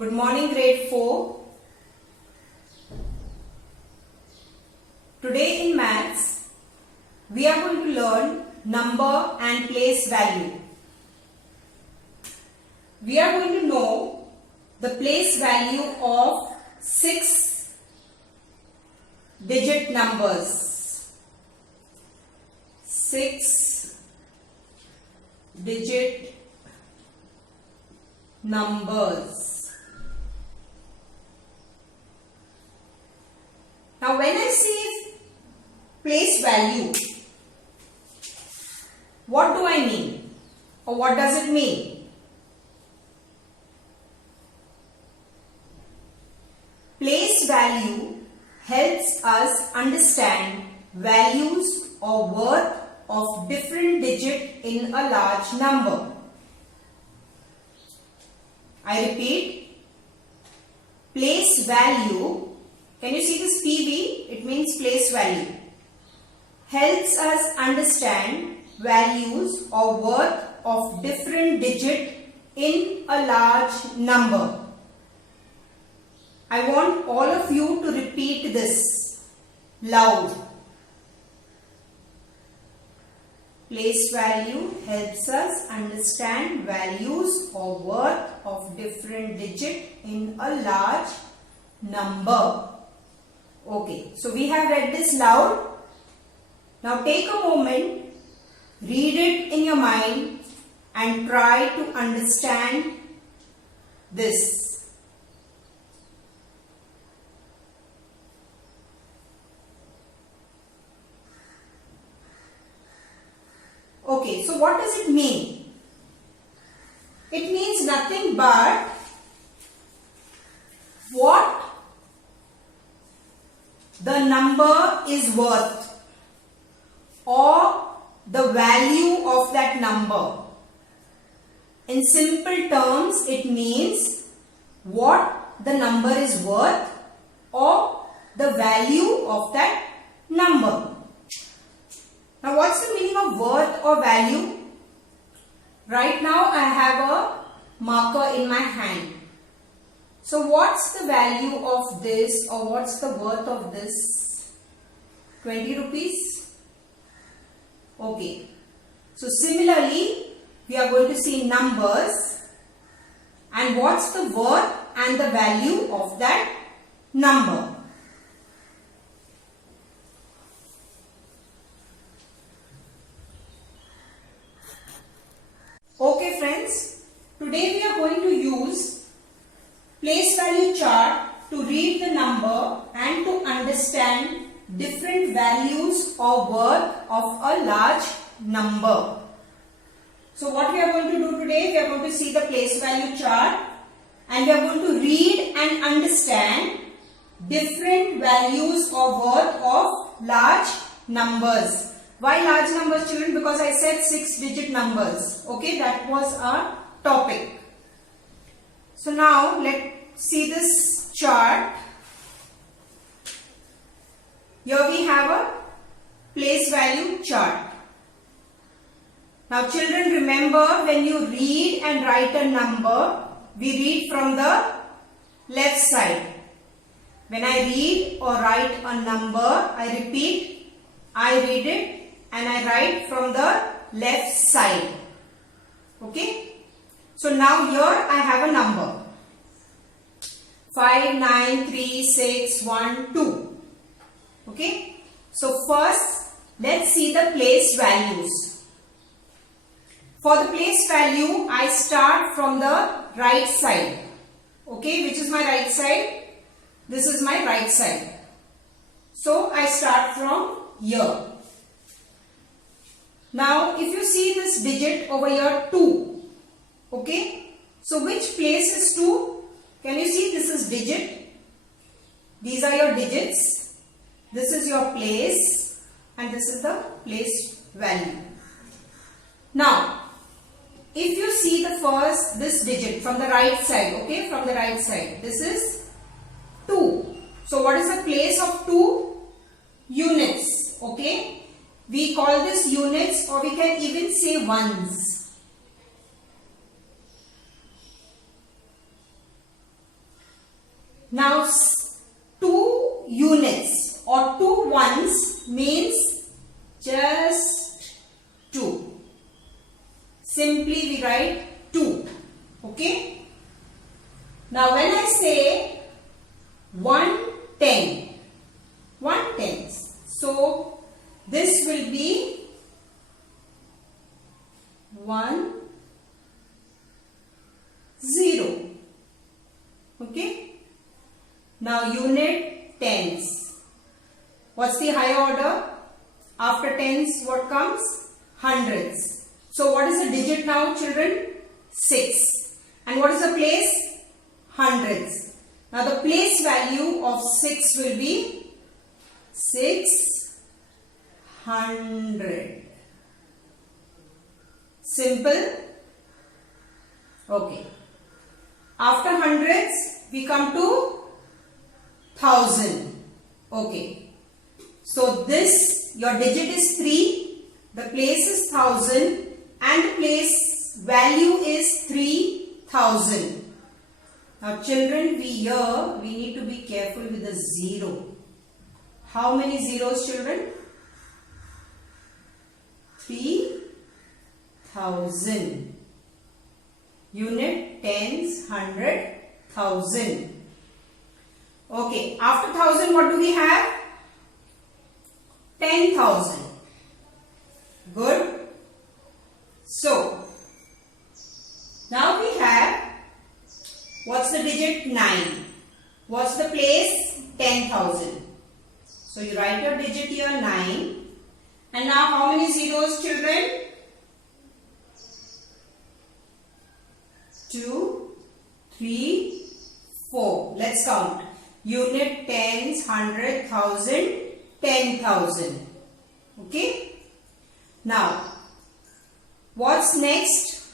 Good morning, grade 4. Today in maths, we are going to learn number and place value. We are going to know the place value of 6-digit numbers. 6-digit numbers. Now when I say place value, what do I mean? Or what does it mean? Place value helps us understand values or worth of different digit in a large number. I repeat, place value, can you see this PV? It means place value. Helps us understand values or worth of different digit in a large number. I want all of you to repeat this loud. Place value helps us understand values or worth of different digit in a large number. Okay, so we have read this loud. Now take a moment, read it in your mind and try to understand this. Okay, so what does it mean? It means nothing but what the number is worth or the value of that number. In simple terms, it means what the number is worth or the value of that number. Now, what's the meaning of worth or value? Right now, I have a marker in my hand. So, what's the value of this or what's the worth of this? 20 rupees? Okay. So, similarly, we are going to see numbers and what's the worth and the value of that number. Okay friends, today we are going to use place value chart to read the number and to understand different values or worth of a large number. So what we are going to do today, we are going to see the place value chart and we are going to read and understand different values or worth of large numbers. Why large numbers, children? Because I said 6-digit numbers. Okay, that was our topic. So now let's see this chart. Here we have a place value chart. Now children, remember when you read and write a number, we read from the left side. When I read or write a number, I repeat, I read it and I write from the left side. Okay. So now here I have a number. 5, 9, 3, 6, 1, 2. Okay. So first let's see the place values. For the place value, I start from the right side. Okay. Which is my right side? This is my right side. So I start from here. Now, if you see this digit over here 2, okay, so which place is 2? Can you see this is digit? These are your digits. This is your place and this is the place value. Now, if you see this digit from the right side, okay, from the right side, this is 2. So, what is the place of 2? Units, okay. We call this units or we can even say ones. Now 2 units or 2 ones means just 2. Simply we write 2. Okay. Now when I say 110, 1 tens. So this will be 1 0. Okay. Now unit tens. What's the higher order? After tens what comes? Hundreds. So what is the digit now, children? 6. And what is the place? Hundreds. Now the place value of 6 will be 600. Simple. Okay. After hundreds, we come to 1000. Okay. So this, your digit is 3, the place is 1000 and the place value is 3000. Now children, we need to be careful with the 0. How many zeros, children? 3000. Unit, tens, hundred, thousand. Okay, after 1000 what do we have? 10,000. Good. So, now we have, what's the digit? 9. What's the place? 10,000. So, you write your digit here 9. And now how many zeros, children? 2, 3, 4. Let's count. Unit, tens, hundred, thousand, 10,000. Okay. Now, what's next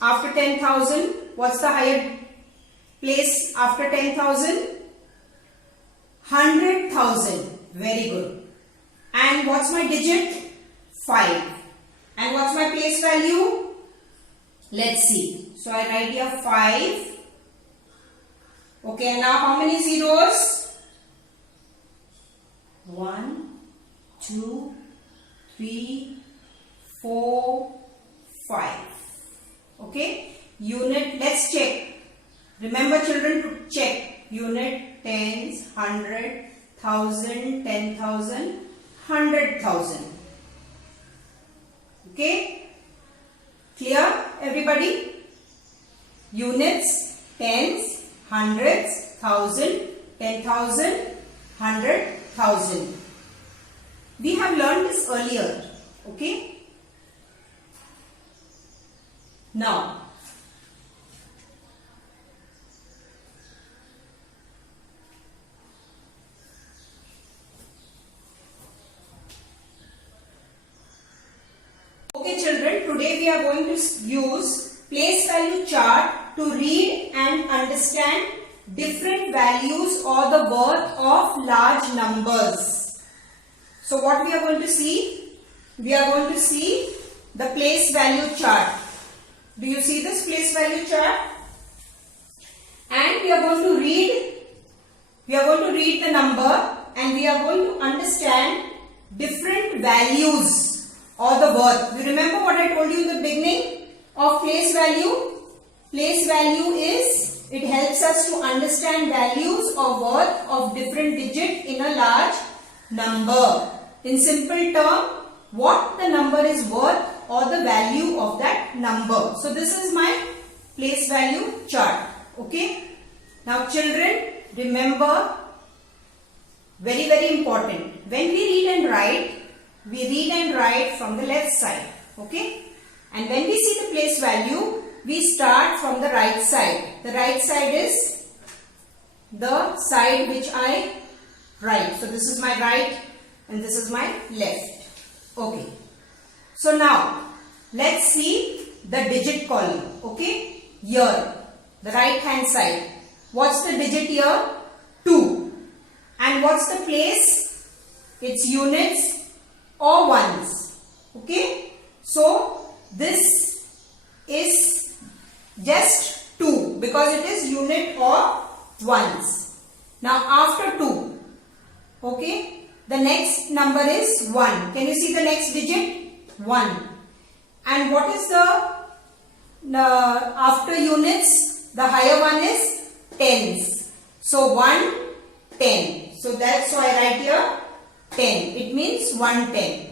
after 10,000? What's the higher place after 10,000? 100,000. Very good. And what's my digit? 5. And what's my place value? Let's see. So I write here 5. Okay, and now how many zeros? 1, 2, 3, 4, 5. Okay. Unit, let's check. Remember children to check. Unit, tens, hundred, thousand, 10,000, 100,000. Okay. Clear everybody? Units, tens, hundreds, thousand, 10,000, 100,000. We have learned this earlier. Okay. Now, okay children, today we are going to use place value chart to read and understand different values or the worth of large numbers. So what we are going to see? We are going to see the place value chart. Do you see this place value chart? And we are going to read the number and we are going to understand different values or the worth. You remember what I told you in the beginning of place value? Place value is, it helps us to understand values or worth of different digit in a large number. In simple term, what the number is worth or the value of that number. So this is my place value chart. Okay. Now children, remember, very very important. When we read and write from the left side. Okay. And when we see the place value, we start from the right side. The right side is the side which I write. So this is my right and this is my left. Okay. So now, let's see the digit column. Okay. Here, the right hand side. What's the digit here? 2. And what's the place? It's units or ones. Okay. So, this is just 2 because it is unit or ones. Now after 2, okay, the next number is 1. Can you see the next digit? 1. And what is the after units? The higher one is tens. So 1, 10. So that's why I write here 10. It means 110.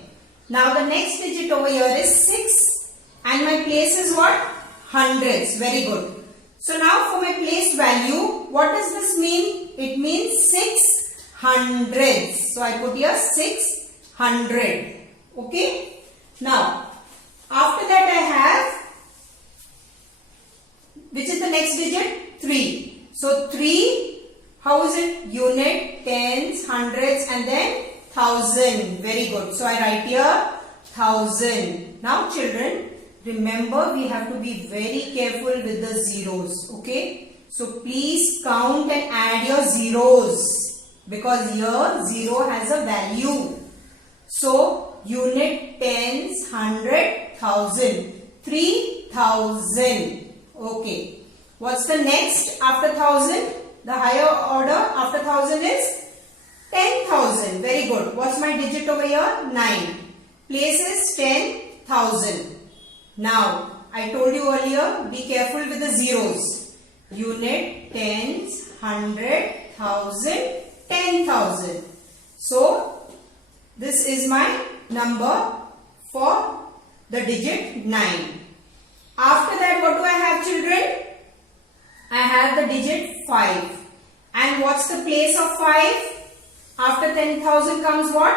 Now the next digit over here is 6 and my place is what? Hundreds. Very good. So now for my place value, what does this mean? It means 6 hundreds. So I put here 600. Okay. Now after that I have, which is the next digit? 3. So 3, how is it? Unit, tens, hundreds and then thousand. Very good. So I write here 1000. Now children, remember we have to be very careful with the zeros. Okay. So please count and add your zeros because here 0 has a value. So unit, tens, hundred, thousand. 3000. Okay. What's the next after 1000? The higher order after 1000 is 10,000. Very good. What's my digit over here? 9. Place is 10,000. Now, I told you earlier, be careful with the zeros. Unit, tens, hundred, thousand, 10,000. So, this is my number for the digit 9. After that, what do I have, children? I have the digit 5. And what's the place of 5? After 10,000 comes what?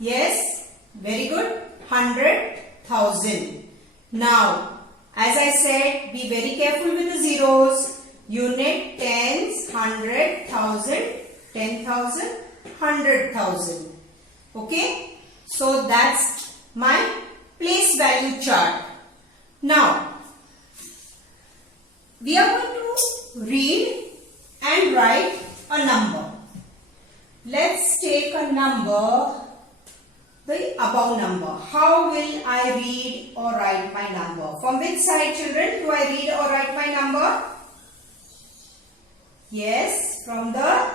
Yes, very good. 100,000. Now, as I said, be very careful with the zeros. Unit, tens, hundred, thousand, 10,000, 100,000. Okay. So that's my place value chart. Now, we are going to read and write a number. Let's take a number, the above number. How will I read or write my number? From which side, children, do I read or write my number? Yes, from the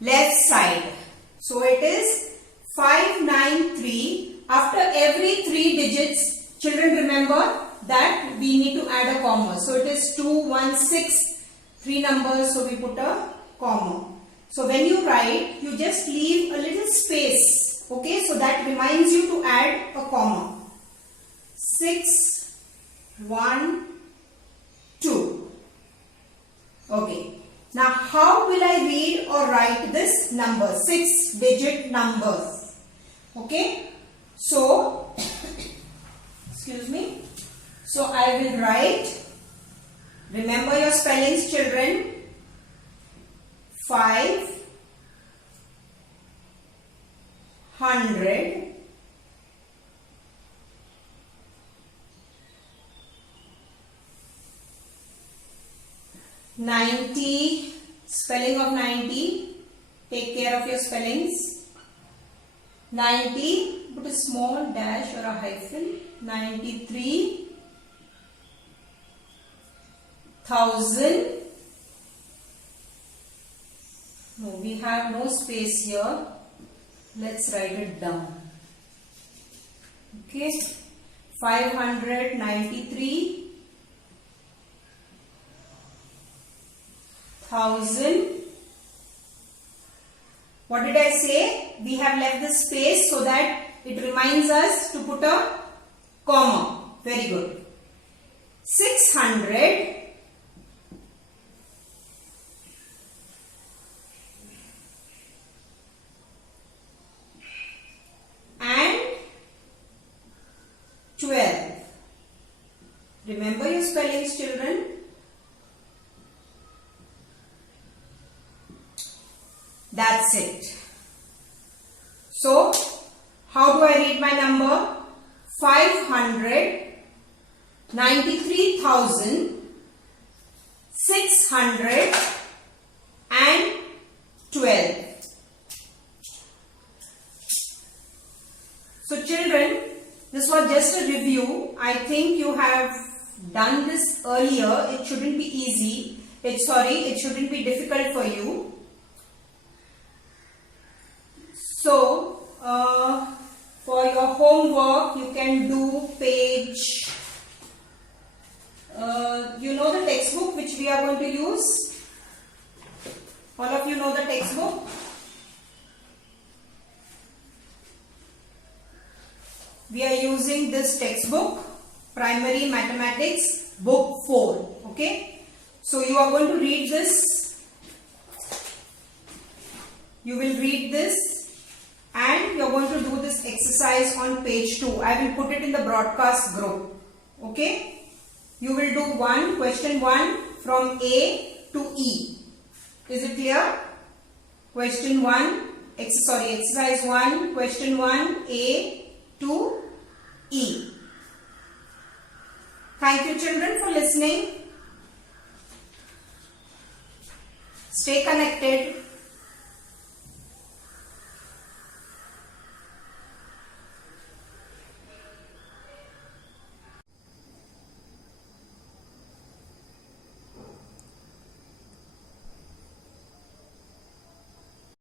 left side. So it is 593. After every 3 digits, children, remember that we need to add a comma. So it is 2, 1, 6. 3 numbers, so we put a comma. So when you write, you just leave a little space. Okay, so that reminds you to add a comma. 6, 1, 2. Okay. Now how will I read or write this number? 6-digit numbers. Okay. So, excuse me. So I will write, remember your spellings, children. 500, 90, spelling of 90, take care of your spellings. 90, put a small dash or a hyphen. 93, 1000. No, we have no space here. Let's write it down. Okay. 593, 1000. What did I say? We have left the space so that it reminds us to put a comma. Very good. 600. And 12. Remember your spellings, children. That's it. So, how do I read my number? 593,612. So children, this was just a review. I think you have done this earlier. It shouldn't be easy. it shouldn't be difficult for you. So, for your homework, you can do page, you know the textbook which we are going to use? All of you know the textbook? We are using this textbook, Primary Mathematics, Book 4. Okay? So, you are going to read this. You will read this. And you are going to do this exercise on page 2. I will put it in the broadcast group. Okay? You will do question 1 from A to E. Is it clear? Question 1, exercise 1, question 1, A to E. Thank you children for listening. Stay connected.